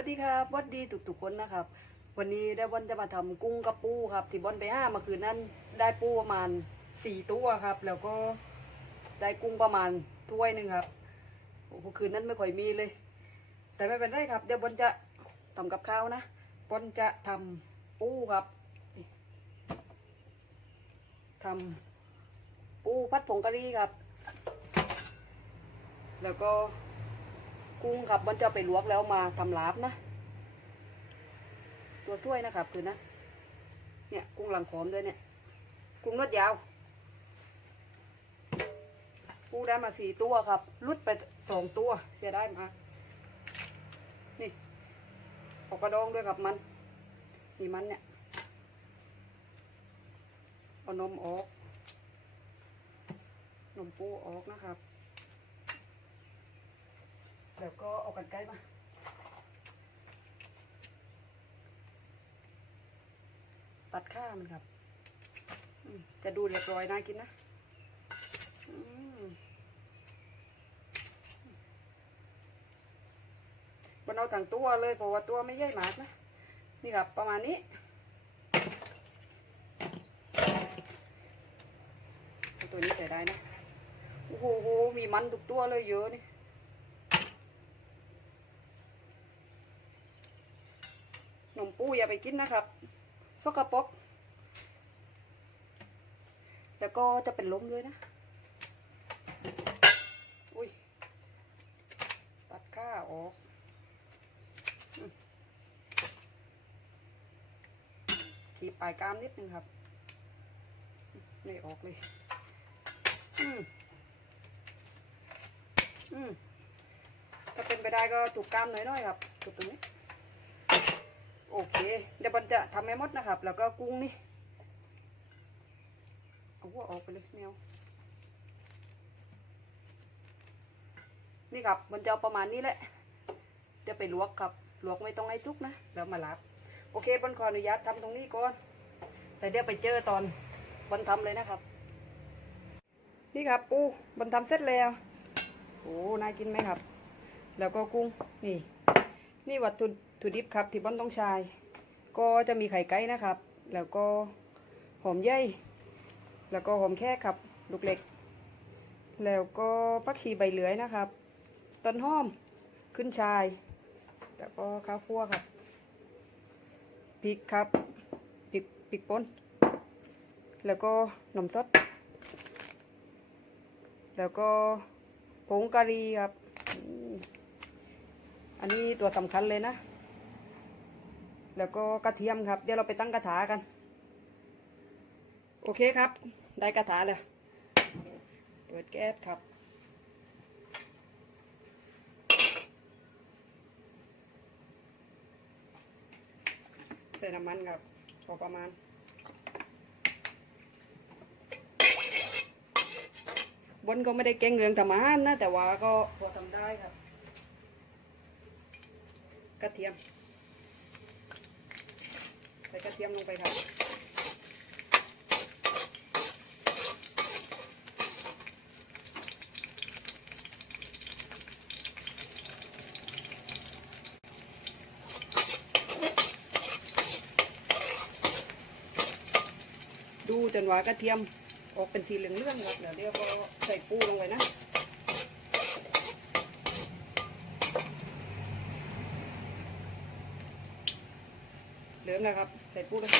วัสดีครับสวัสดีทุกๆคนนะครับ วันนี้ได้บอนจะมาทำกุ้งกับปูครับ ที่บอนไปห้ามื่อคืนนั้นได้ปูประมาณสี่ตัวครับ แล้วก็ได้กุ้งประมาณถ้วยหนึ่งครับโอ้คืนนั้นไม่ค่อยมีเลย แต่ไม่เป็นไรครับ เดี๋ยวบอนจะทำกับข้าวนะบอนจะทำปูครับนี่ทำปูพัดผงกะหรี่ครับ แล้วก็ กุ้งครับมันจะไปลวกแล้วมาทำลาบนะ ตัวช่วยนะครับ คือนะ เนี่ย กุ้งหลังขอมด้วยเนี่ย กุ้งนวดยาว กุ้งได้มาสี่ตัวครับรุดไปสองตัว เสียได้มา นี่ออกกระดองด้วยกับมัน มีมันเนี่ย เอานมออก นมปูออกนะครับ แล้วก็เอากันไกลมา ตัดข้ามันครับ จะดูเรียบร้อยน่ากินนะมันเอาทั้งตัวเลยเพราะว่าตัวไม่ใหญ่มากนะ นี่ครับประมาณนี้ตัวนี้ใส่ได้นะ โอ้โห มีมันทุกตัวเลยเยอะนี่ นมปูอย่าไปกินนะครับสกปรกแล้วก็จะเป็นลมด้วยนะ อุ้ย ตัดข้าออกอขีดปลายกามนิดนึงครับ ไม่ออกเลย อืม อืมถ้าเป็นไปได้ก็ถูกกามหน่อยๆครับถูกตรงนี้ โอเค เดี๋ยวบอลจะทำให้หมดนะครับ แล้วก็กุ้งนี่ เอาหัวออกไปเลยแมวนี่ครับมันจะเอาประมาณนี้แหละเดี๋ยวไปลวกครับ ลวกไม่ต้องให้สุกนะ แล้วมาลับ โอเคบอลขออนุญาตทำตรงนี้ก่อน แต่เดี๋ยวไปเจอตอนบอลทำเลยนะครับ นี่ครับปูบอลทำเสร็จแล้ว โอ้ น่ากินไหมครับ แล้วก็กุ้ง นี่ นี่วัตถุ ถุดิบครับที่บ้านต้องใช้ก็จะมีไข่ไก่นะครับ แล้วก็หอมใยแล้วก็หอมแค่ครับ ลูกเล็ก แล้วก็ผักชีใบเหลือยนะครับ ต้นหอมขึ้นชาย แล้วก็ข้าวคั่วครับพริกครับพริกพริกป่นแล้วก็นมสดแล้วก็ผงกะหรี่ครับ อันนี้ตัวสำคัญเลยนะ แล้วก็กระเทียมครับ เดี๋ยวเราไปตั้งกระถากัน โอเคครับ ได้กระถาเลยเปิดแก๊สครับใส่น้ำมันครับพอประมาณ บนก็ไม่ได้เก่งเรื่องทำอาหารนะ แต่ว่าก็พอทำได้ครับ กระเทียม ใส่กระเทียมลงไปครับดูจนว่ากระเทียมออกเป็นสีเหลืองๆครับเดี๋ยวเดี๋ยวก็ใส่ปูลงไปนะ เหลืองนะครับ ใส่ปูเลย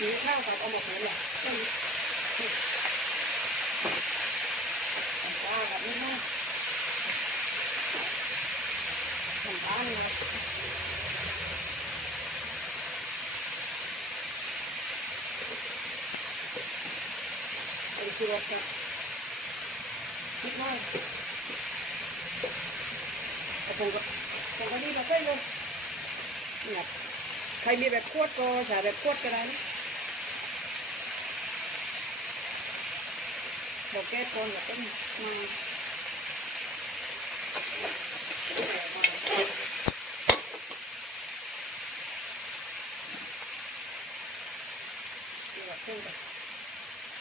นี่ข้าวครับเอาหมดเลยเนี่ย เกลือกับนิดหน่อยแต่ผมก็ผมก็นี่มาใส่เลยเนี่ยใครมีแบบขวดก็ใส่แบบขวดก็ได้นะบอกแก้ปนแบบนี้มาเกลือเพิ่มไป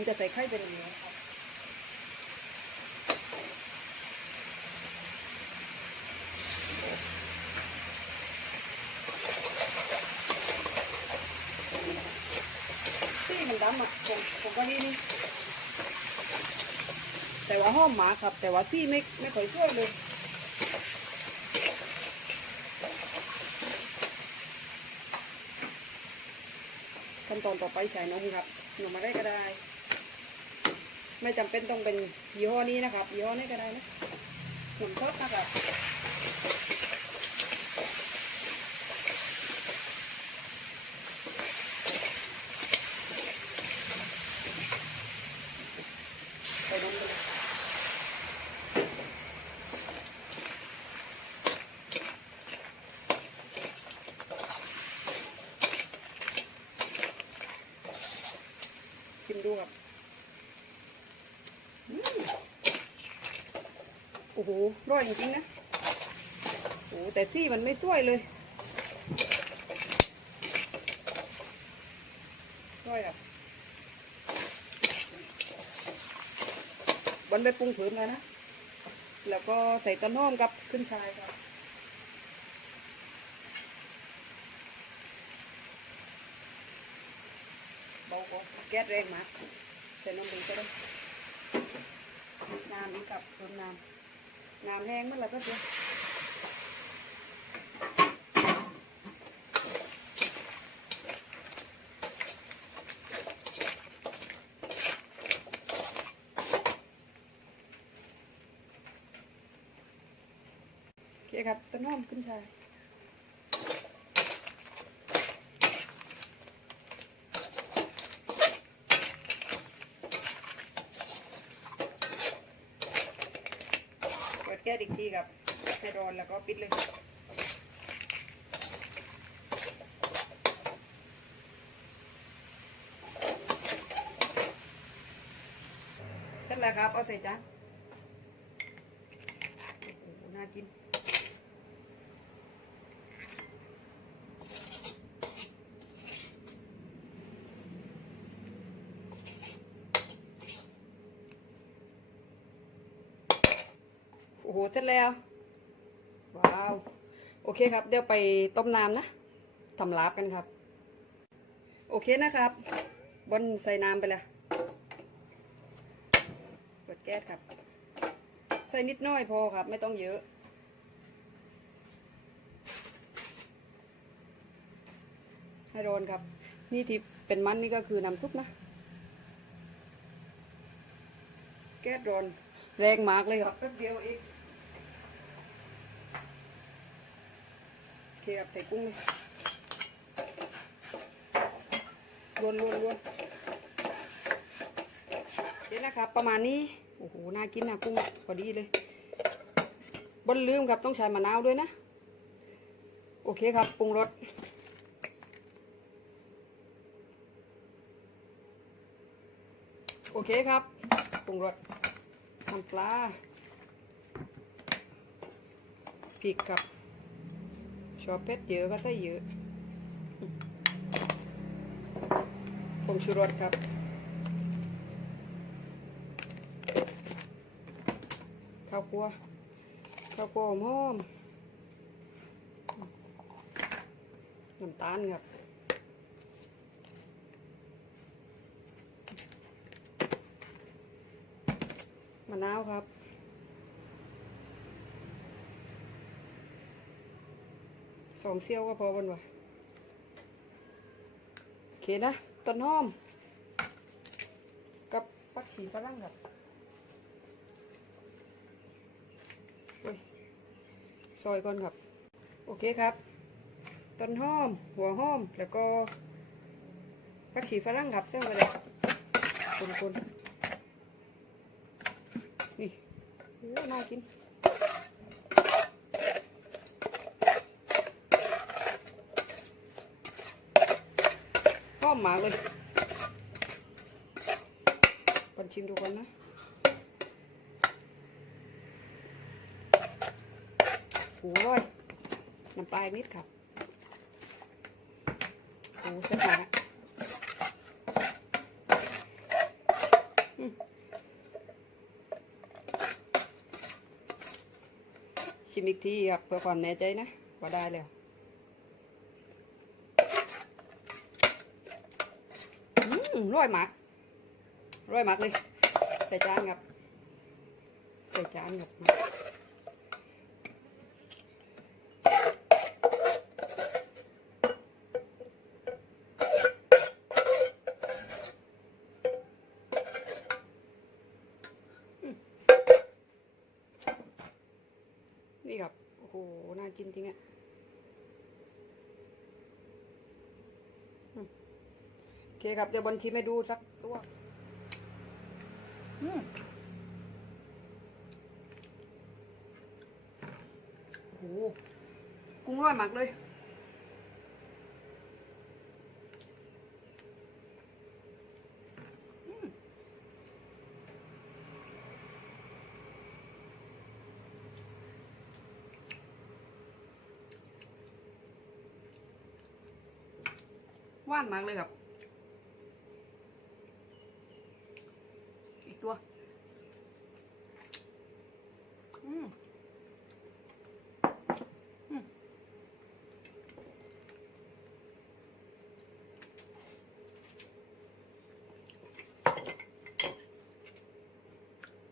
บนจะใส่ไข่เป็นอย่างนี้ที่มันดำอะผมผมก็นี่นี่แต่ว่าห้อมหมาครับ แต่ว่าที่ไม่ไม่ค่อยช่วยเลยขั้นตอนต่อไปใส่นมครับนมอะไรก็ได้ ไม่จำเป็นต้องเป็นยี่ห้อนี้นะครับยี่ห้อนี้ก็ได้นะนมสดนะครับใส่นมเลยชิมดูครับอืมโอ้โหร่อยจริงๆนะโอ้แต่ที่มันไม่ช่วยเลยร่อยครับวันไปปรุงเผิมแล้วนะ แล้วก็ใส่ต้นหอมกับขึ้นชายครับเบาก็แก๊สแรงมากใส่น้ำดีก็ได้น้ำนี่กับต้นน้ำ น้ำแห้งเมื่อไหร่ก็เดียวโอเคครับต้นหอมขึ้นชาย เปิดแก๊สอีกทีกับให้ร้อนแล้วก็ปิดเลยเสร็จแล้วครับ เอาใส่จานโอ้น่ากิน เสร็จแล้ว ว้าว โอเคครับ เดี๋ยวไปต้มน้ำนะทำลาบกันครับ โอเคนะครับบนใส่น้ำไปเลยเปิดแก๊สครับ ใส่นิดน้อยพอครับ ไม่ต้องเยอะให้โดนครับ นี่ที่เป็นมันนี่ก็คือน้ำซุปนะ แก๊สโดนแรงมากเลยครับแป๊บเดียวเอง เคครับใส่กุ้งเลยรวนรวนรวนเดี๋ยวนะครับ ประมาณนี้ โอ้โห น่ากินนะกุ้งพอดีเลยบนลืมครับต้องใช้มะนาวด้วยนะ โอเคครับปรุงรสโอเคครับปรุงรสน้ำปลาพริกครับ ชอบเผ็ดเยอะก็ใส่เยอะผงชูรสครับข้าวคั่วข้าวคั่วหอมน้ำตาลครับมะนาวครับ สองเซี่ยวก็พอวันวะโอเคนะต้นหอม กับปักชีฝรั่งครับซอยก่อนครับ โอเคครับ ต้นหอม หัวหอม แล้วก็ผักชีฝรั่งครับใช่ไหมเลยคนๆนี่โอ้น่ากิน หอมมากเลยก่อนชิมดูก่อนนะโอ้ร้อยน้ำปลาอีกนิดครับโอ้เส้นหนาอืมชิมอีกทีครับเพื่อความแน่ใจนะว่าได้แล้ว อืม ร้อยหมากร้อยหมากเลย ใส่จานครับ ใส่จานครับนี่ครับ โอ้โห น่ากินจริงอะ โอ เคครับเดี๋ยวบอลชิมให้ดูสักตัว อืมโอ้โหกุ้งร่อยมากเลยหว่านมากเลยครับ อีกตัว อืม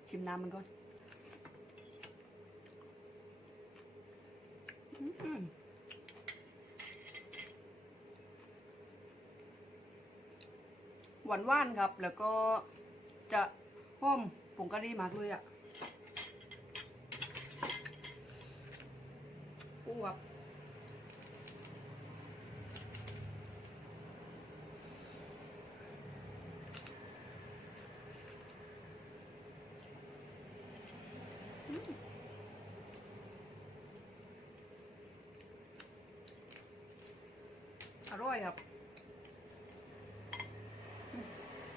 ชิมน้ำมันก่อนหวานหวานครับ แล้วก็จะหอมผงกะหรี่มากเลยอะ วบ อร่อยครับ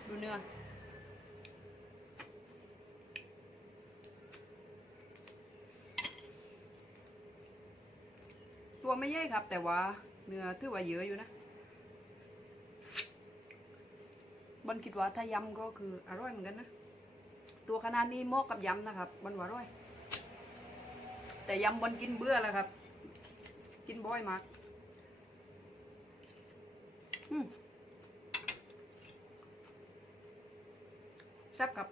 ดูเนื้อ ตัวไม่ใหญ่ครับ แต่ว่าเนื้อถือว่าเยอะอยู่นะบอนคิดว่าถ้ายำก็คืออร่อยเหมือนกันนะ ตัวขนาดนี้เหมาะกับยำนะครับบอนว่าอร่อย แต่ยำบอนกินเบื่อแล้วครับ กินบ่อยมากแซ่บครับ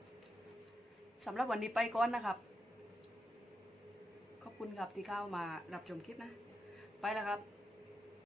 สำหรับวันนี้ไปก่อนนะครับ ขอบคุณครับที่เข้ามารับชมคลิปนะ ไปแล้วครับ